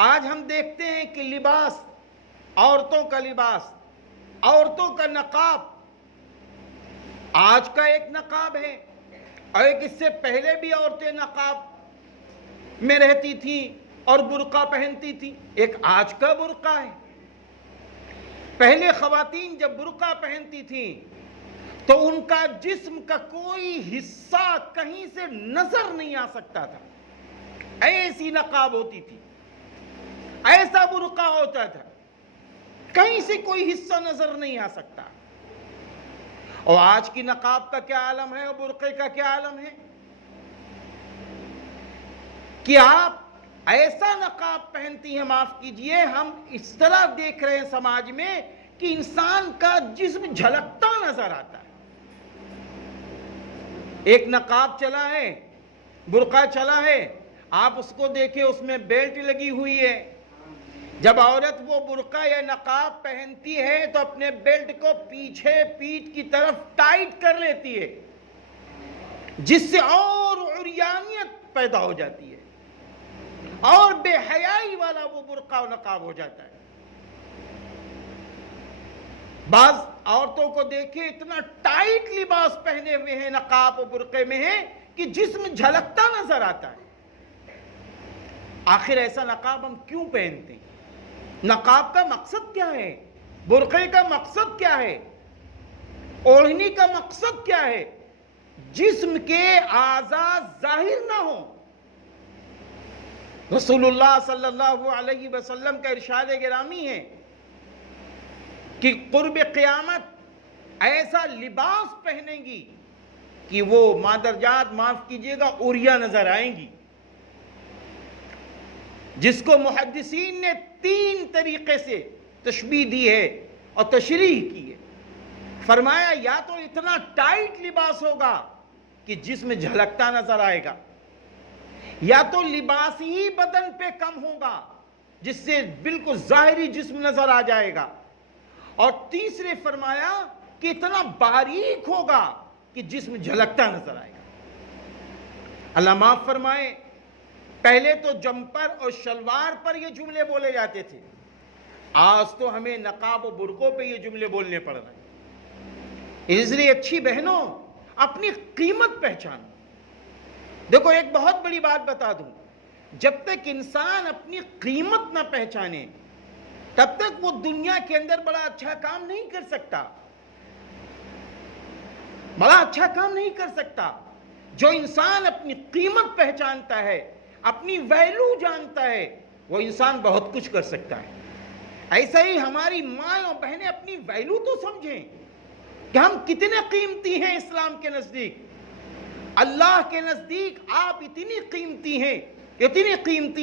آج ہم دیکھتے ہیں کہ لباس، عورتوں کا لباس، عورتوں کا نقاب، آج کا ایک نقاب ہے اور ایک اس سے پہلے بھی عورتیں نقاب میں رہتی تھیں اور برقع پہنتی تھیں، ایک آج کا برقع ہے۔ پہلے خواتین جب برقع پہنتی تھیں تو ان کا جسم کا کوئی حصہ کہیں سے نظر نہیں آ سکتا تھا، ایسی نقاب ہوتی تھی، ایسا برقع ہوتا تھا، کہیں سے کوئی حصہ نظر نہیں آ سکتا۔ اور آج کی نقاب کا کیا عالم ہے اور برقعے کا کیا عالم ہے کہ آپ ایسا نقاب پہنتی ہیں، معاف کیجئے، ہم اس طرح دیکھ رہے ہیں سماج میں کہ انسان کا جسم جھلکتا نظر آتا ہے۔ ایک نقاب چلا ہے، برقع چلا ہے، آپ اس کو دیکھیں، اس میں بیلٹ لگی ہوئی ہے۔ جب عورت وہ برقع یا نقاب پہنتی ہے تو اپنے بیلٹ کو پیچھے پیٹھ کی طرف ٹائٹ کر لیتی ہے، جس سے اور عریانیت پیدا ہو جاتی ہے اور بے حیائی والا وہ برقع و نقاب ہو جاتا ہے۔ بعض عورتوں کو دیکھیں اتنا ٹائٹ لباس پہنے ہوئے ہیں، نقاب و برقعے میں ہیں کہ جسم جھلکتا نظر آتا ہے۔ آخر ایسا نقاب ہم کیوں پہنتے ہیں؟ نقاب کا مقصد کیا ہے؟ برقعے کا مقصد کیا ہے؟ اوڑھنی کا مقصد کیا ہے؟ جسم کے اعضاء ظاہر نہ ہوں۔ رسول اللہ صلی اللہ علیہ وسلم کا ارشاد گرامی ہے کہ قرب قیامت ایسا لباس پہنیں گی کہ وہ مادرجات، معاف کیجئے گا، عریاں نظر آئیں گی، جس کو محدثین نے 3 طریقے سے تشبیہ دی ہے اور تشریح کی ہے۔ فرمایا یا تو اتنا ٹائٹ لباس ہوگا کہ جسم جھلکتا نظر آئے گا، یا تو لباس ہی بدن پہ کم ہوگا جس سے بالکل ظاہری جسم نظر آ جائے گا، اور تیسرے فرمایا کہ اتنا باریک ہوگا کہ جسم جھلکتا نظر آئے گا۔ اللہ معاف فرمائے، پہلے تو جمپر اور شلوار پر یہ جملے بولے جاتے تھے، آج تو ہمیں نقاب و برقعوں پہ یہ جملے بولنے پڑ رہے ہیں۔ اس لیے اچھی بہنوں، اپنی قیمت پہچانو۔ دیکھو ایک بہت بڑی بات بتا دوں، جب تک انسان اپنی قیمت نہ پہچانے تب تک وہ دنیا کے اندر بڑا اچھا کام نہیں کر سکتا، بڑا اچھا کام نہیں کر سکتا۔ جو انسان اپنی قیمت پہچانتا ہے، اپنی ویلیو جانتا ہے، وہ انسان بہت کچھ کر سکتا ہے۔ ایسا ہی ہماری ماں اور بہنیں اپنی ویلیو تو سمجھیں کہ ہم کتنے قیمتی ہیں اسلام کے نزدیک، اللہ کے نزدیک آپ اتنی قیمتی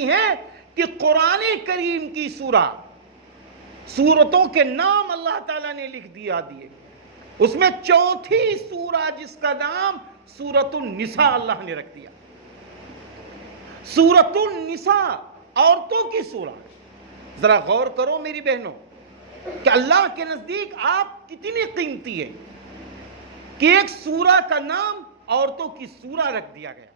ہیں کہ قرآن کریم کی سورتوں کے نام اللہ تعالیٰ نے لکھ دیے، اس میں چوتھی سورہ جس کا نام سورۃ النساء اللہ نے رکھ دیا۔ سورۃ النساء عورتوں کی سورہ۔ ذرا غور کرو میری بہنوں کہ اللہ کے نزدیک آپ کتنی قیمتی ہیں کہ ایک سورہ کا نام عورتوں کی سورہ رکھ دیا گیا۔